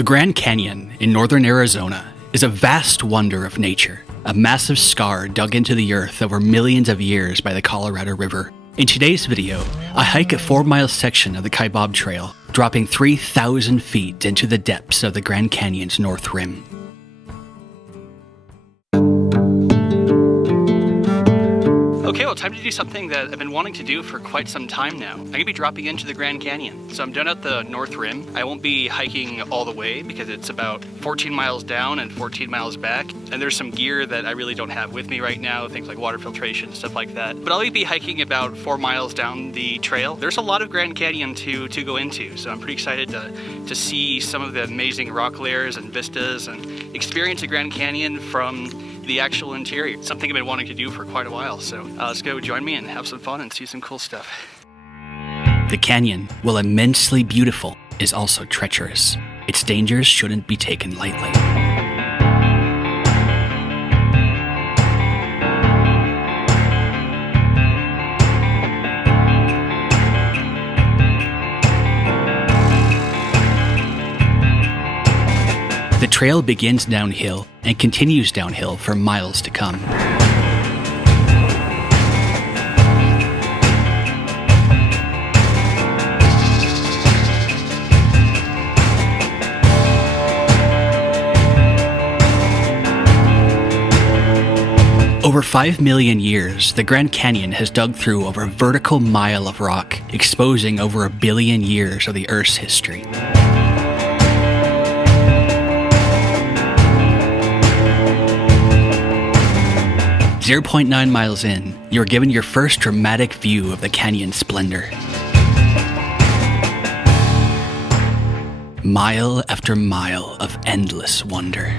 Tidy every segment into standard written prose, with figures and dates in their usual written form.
The Grand Canyon in northern Arizona is a vast wonder of nature, a massive scar dug into the earth over millions of years by the Colorado River. In today's video, I hike a 4-mile section of the Kaibab Trail, dropping 3,000 feet into the depths of the Grand Canyon's north rim. Okay, well, time to do something that I've been wanting to do for quite some time now. I'm gonna be dropping into the Grand Canyon. So I'm done at the North Rim. I won't be hiking all the way because it's about 14 miles down and 14 miles back. And there's some gear that I really don't have with me right now, things like water filtration, stuff like that. But I'll be hiking about 4 miles down the trail. There's a lot of Grand Canyon to go into, so I'm pretty excited to see some of the amazing rock layers and vistas and experience the Grand Canyon from the actual interior. Something I've been wanting to do for quite a while, so let's go join me and have some fun and see some cool stuff. The canyon, while immensely beautiful, is also treacherous. Its dangers shouldn't be taken lightly. The trail begins downhill and continues downhill for miles to come. Over 5 million years, the Grand Canyon has dug through over a vertical mile of rock, exposing over 1 billion years of the Earth's history. 0.9 miles in, you're given your first dramatic view of the canyon's splendor. Mile after mile of endless wonder.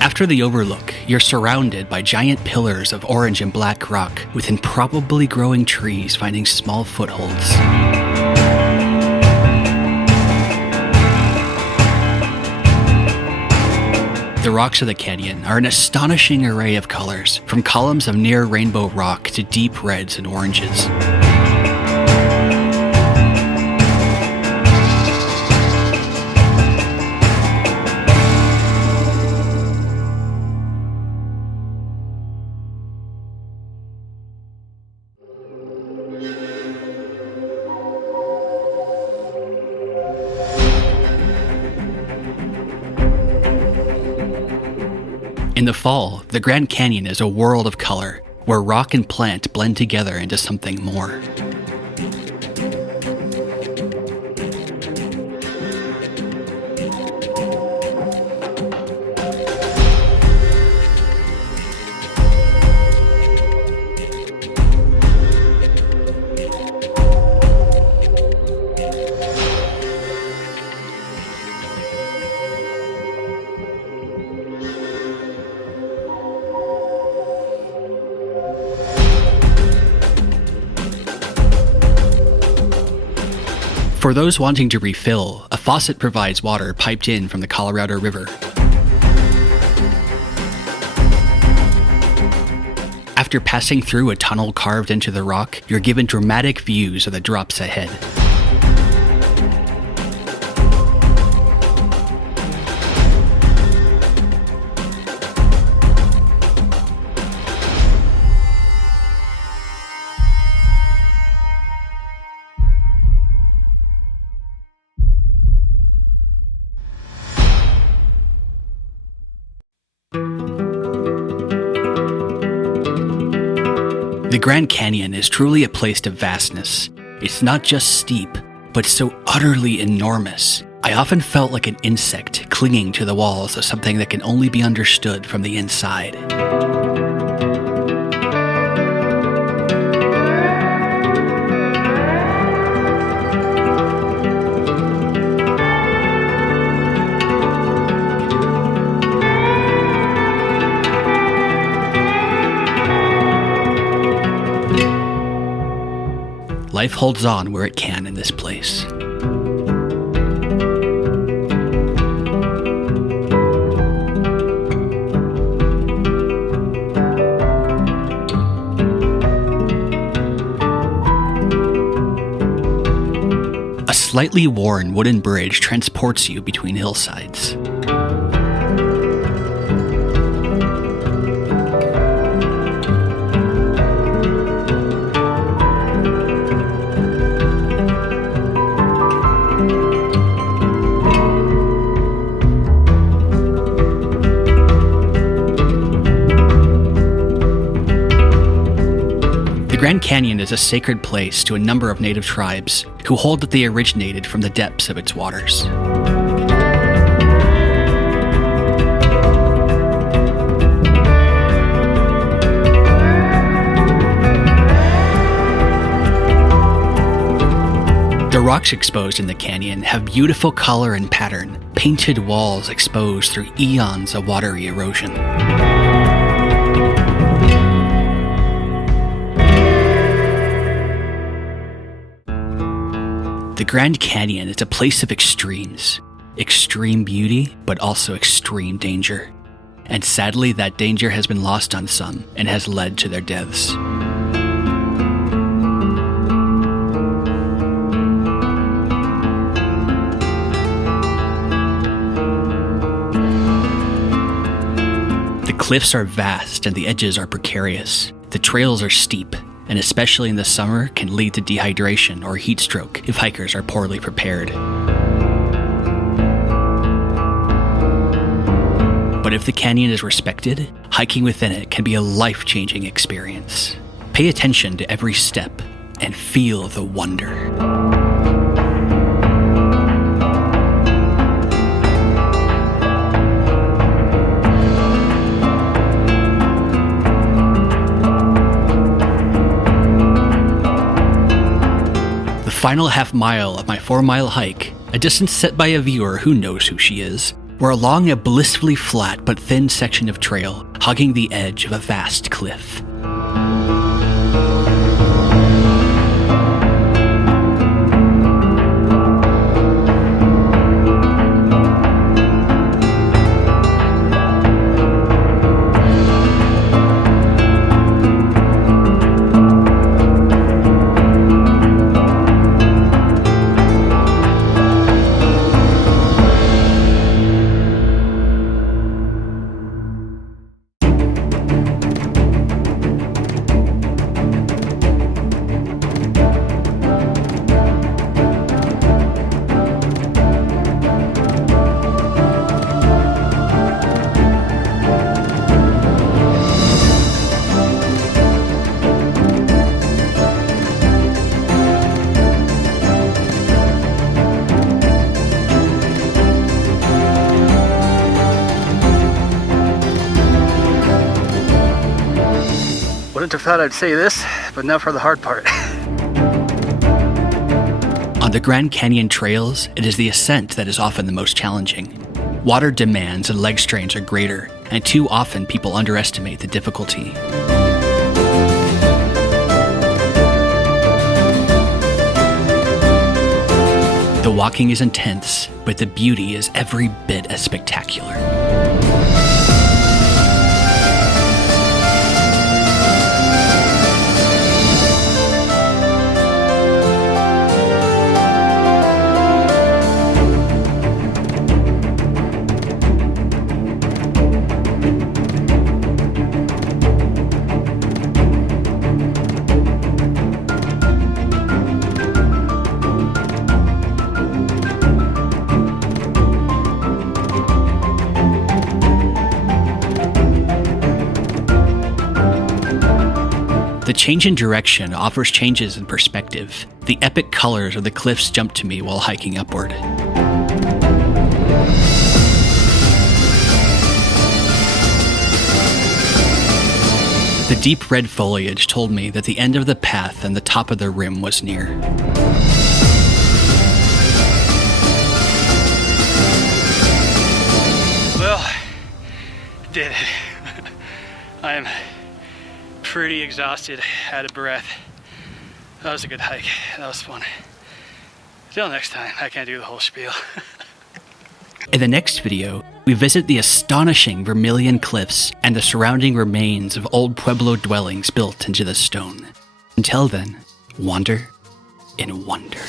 After the overlook, you're surrounded by giant pillars of orange and black rock with improbably growing trees finding small footholds. The rocks of the canyon are an astonishing array of colors, from columns of near rainbow rock to deep reds and oranges. In the fall, the Grand Canyon is a world of color, where rock and plant blend together into something more. For those wanting to refill, a faucet provides water piped in from the Colorado River. After passing through a tunnel carved into the rock, you're given dramatic views of the drops ahead. The Grand Canyon is truly a place of vastness. It's not just steep, but so utterly enormous. I often felt like an insect clinging to the walls of something that can only be understood from the inside. Life holds on where it can in this place. slightly worn wooden bridge transports you between hillsides. The Grand Canyon is a sacred place to a number of native tribes who hold that they originated from the depths of its waters. The rocks exposed in the canyon have beautiful color and pattern, painted walls exposed through eons of watery erosion. The Grand Canyon is a place of extremes. Extreme beauty, but also extreme danger. And sadly, that danger has been lost on some and has led to their deaths. The cliffs are vast and the edges are precarious. The trails are steep, and especially in the summer can lead to dehydration or heat stroke if hikers are poorly prepared. But if the canyon is respected, hiking within it can be a life-changing experience. Pay attention to every step and feel the wonder. Final half mile of my 4-mile hike, a distance set by a viewer who knows who she is, we're along a blissfully flat but thin section of trail, hugging the edge of a vast cliff. Wouldn't have thought I'd say this, but now for the hard part. On the Grand Canyon trails, it is the ascent that is often the most challenging. Water demands and leg strains are greater, and too often people underestimate the difficulty. The walking is intense, but the beauty is every bit as spectacular. The change in direction offers changes in perspective. The epic colors of the cliffs jump to me while hiking upward. The deep red foliage told me that the end of the path and the top of the rim was near. Well, did it. I am pretty exhausted, out of breath. That was a good hike. That was fun. Till next time, I can't do the whole spiel. In the next video, we visit the astonishing Vermilion Cliffs and the surrounding remains of old Pueblo dwellings built into the stone. Until then, wander in wonder.